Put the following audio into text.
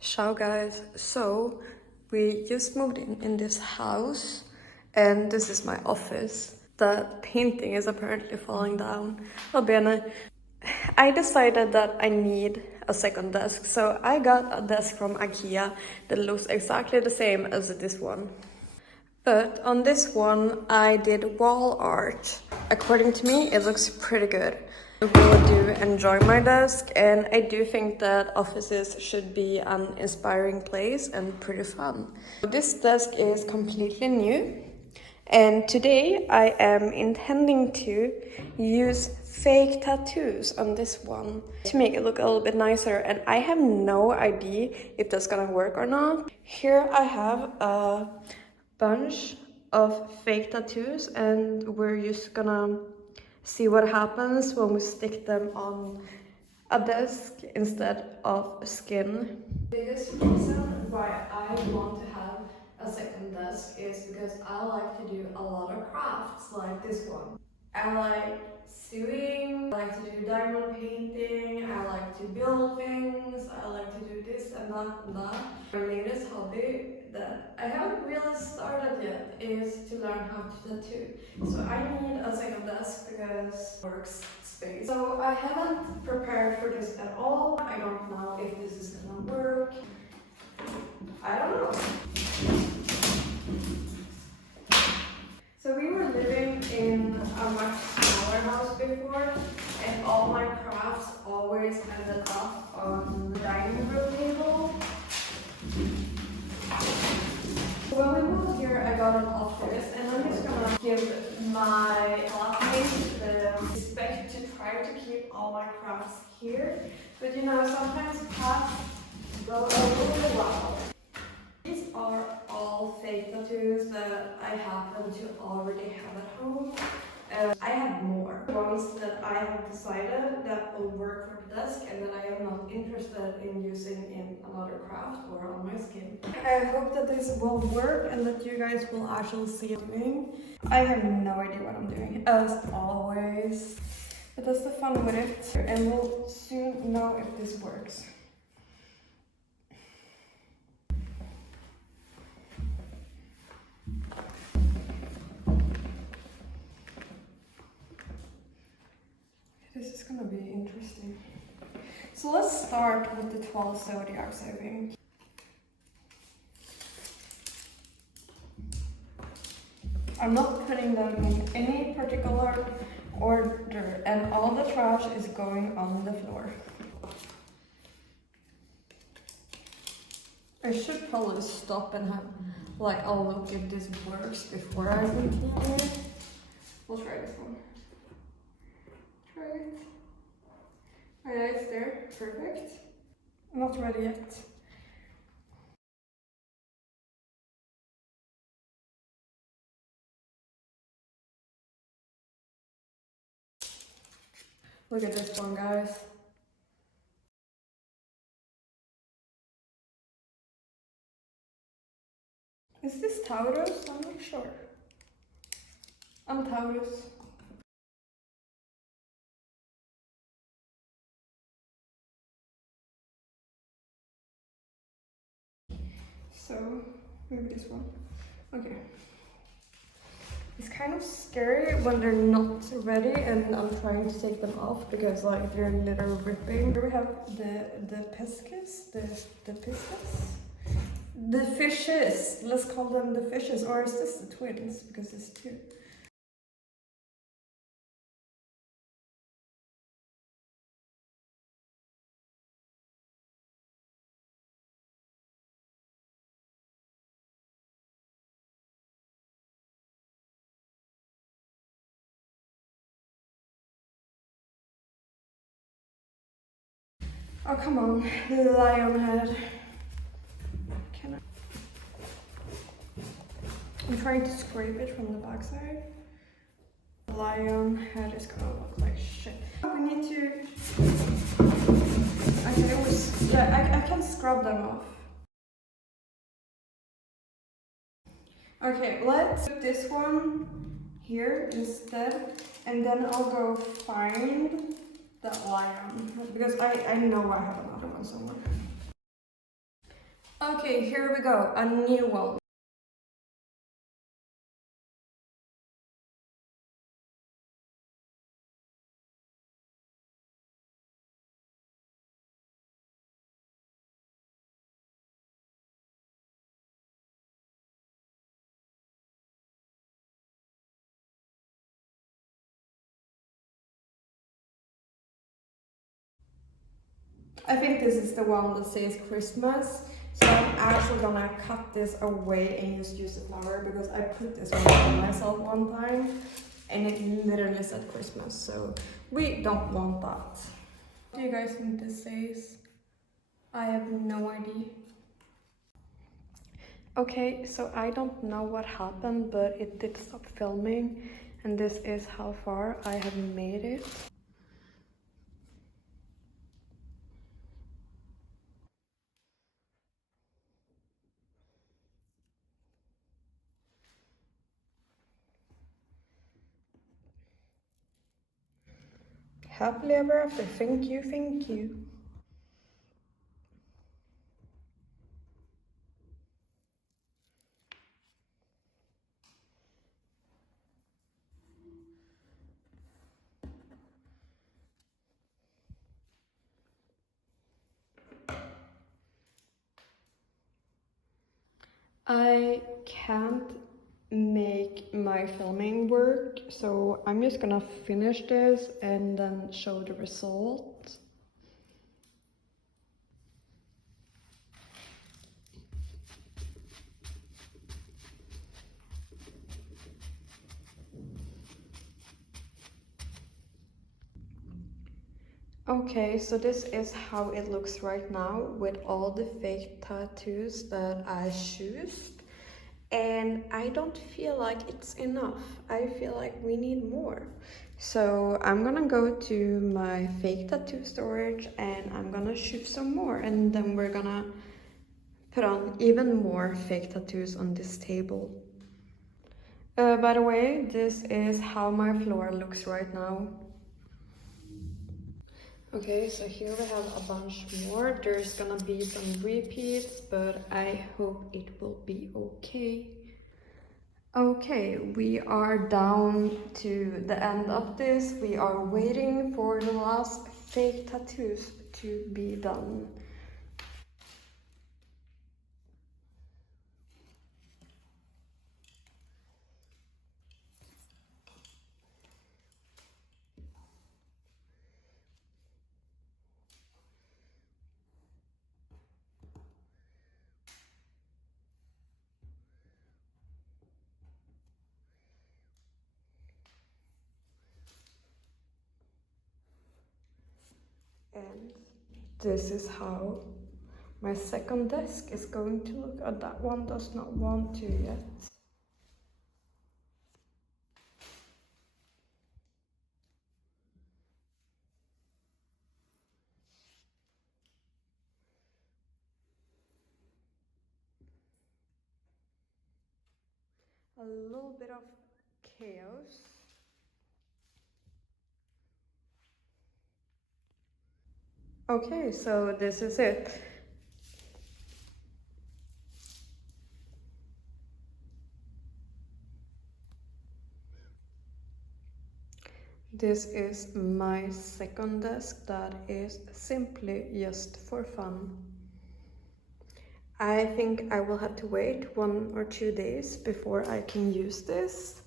Ciao guys, so we just moved in this house and this is my office. The painting is apparently falling down. Va bene. I decided that I need a second desk, so I got a desk from Ikea that looks exactly the same as this one. But on this one, I did wall art. According to me, it looks pretty good. I really do enjoy my desk, and I do think that offices should be an inspiring place and pretty fun. This desk is completely new, and today I am intending to use fake tattoos on this one to make it look a little bit nicer, and I have no idea if that's gonna work or not. Here I have a bunch of fake tattoos, and we're just gonna see what happens when we stick them on a desk instead of skin. The biggest reason why I want to have a second desk is because I like to do a lot of crafts like this one. I like sewing, I like to do diamond painting, I like to build things, I like to do this and that and that. My latest hobby that I haven't really started yet is to learn how to tattoo. So I need a second desk because works space. So I haven't prepared for this at all. I don't know if this is gonna work. I don't know. So we were living in a much smaller house before, and all my crafts always ended up on the dining room table. When we moved here, I got an office, and I'm just gonna give my flatmates the respect to try to keep all my crafts here. But you know, sometimes crafts go a little wild. These are all fake tattoos that I happen to already have at home. I have more ones that I have decided that will work for the desk and that I am not interested in using in another craft or on my skin. I hope that this will work and that you guys will actually see it doing. I have no idea what I'm doing, as always. But that's the fun with it, and we'll soon know if this works. This is gonna be interesting. So let's start with the 12 zodiacs, I think. I'm not putting them in any particular order, and all the trash is going on the floor. I should probably stop and have like a look if this works before I continue. We'll try this one. Try it. Oh yeah, it's there. Perfect. Not ready yet. Look at this one, guys. Is this Taurus? I'm not sure. I'm Taurus. So, maybe this one. Okay. It's kind of scary when they're not ready and I'm trying to take them off because like they're a little ripping. Here we have the piscus, the piscus? The fishes! Let's call them the fishes, or is this the twins? Because it's two. Oh, come on, lion head. Can I? I'm trying to scrape it from the backside. The lion head is gonna look like shit. We need to... I can always... Yeah, I can scrub them off. Okay, let's put this one here instead, and then I'll go find that lion because I know I have another one somewhere. Okay, here we go, a new one. I think this is the one that says Christmas. So I'm actually gonna cut this away and just use the flower because I put this one on myself one time and it literally said Christmas. So we don't want that. What do you guys think this says? I have no idea. Okay, so I don't know what happened, but it did stop filming, and this is how far I have made it. Happily ever after, thank you, thank you. I can't make my filming work, so I'm just gonna finish this and then show the result. Okay, so this is how it looks right now with all the fake tattoos that I choose. And I don't feel like it's enough. I feel like we need more. So I'm gonna go to my fake tattoo storage and I'm gonna shoot some more, and then we're gonna put on even more fake tattoos on this table. By the way, this is how my floor looks right now. Okay, so here we have a bunch more. There's gonna be some repeats, but I hope it will be okay. Okay, we are down to the end of this. We are waiting for the last fake tattoos to be done. And this is how my second desk is going to look. That one does not want to yet. A little bit of chaos. Okay, so this is it. This is my second desk that is simply just for fun. I think I will have to wait 1 or 2 days before I can use this.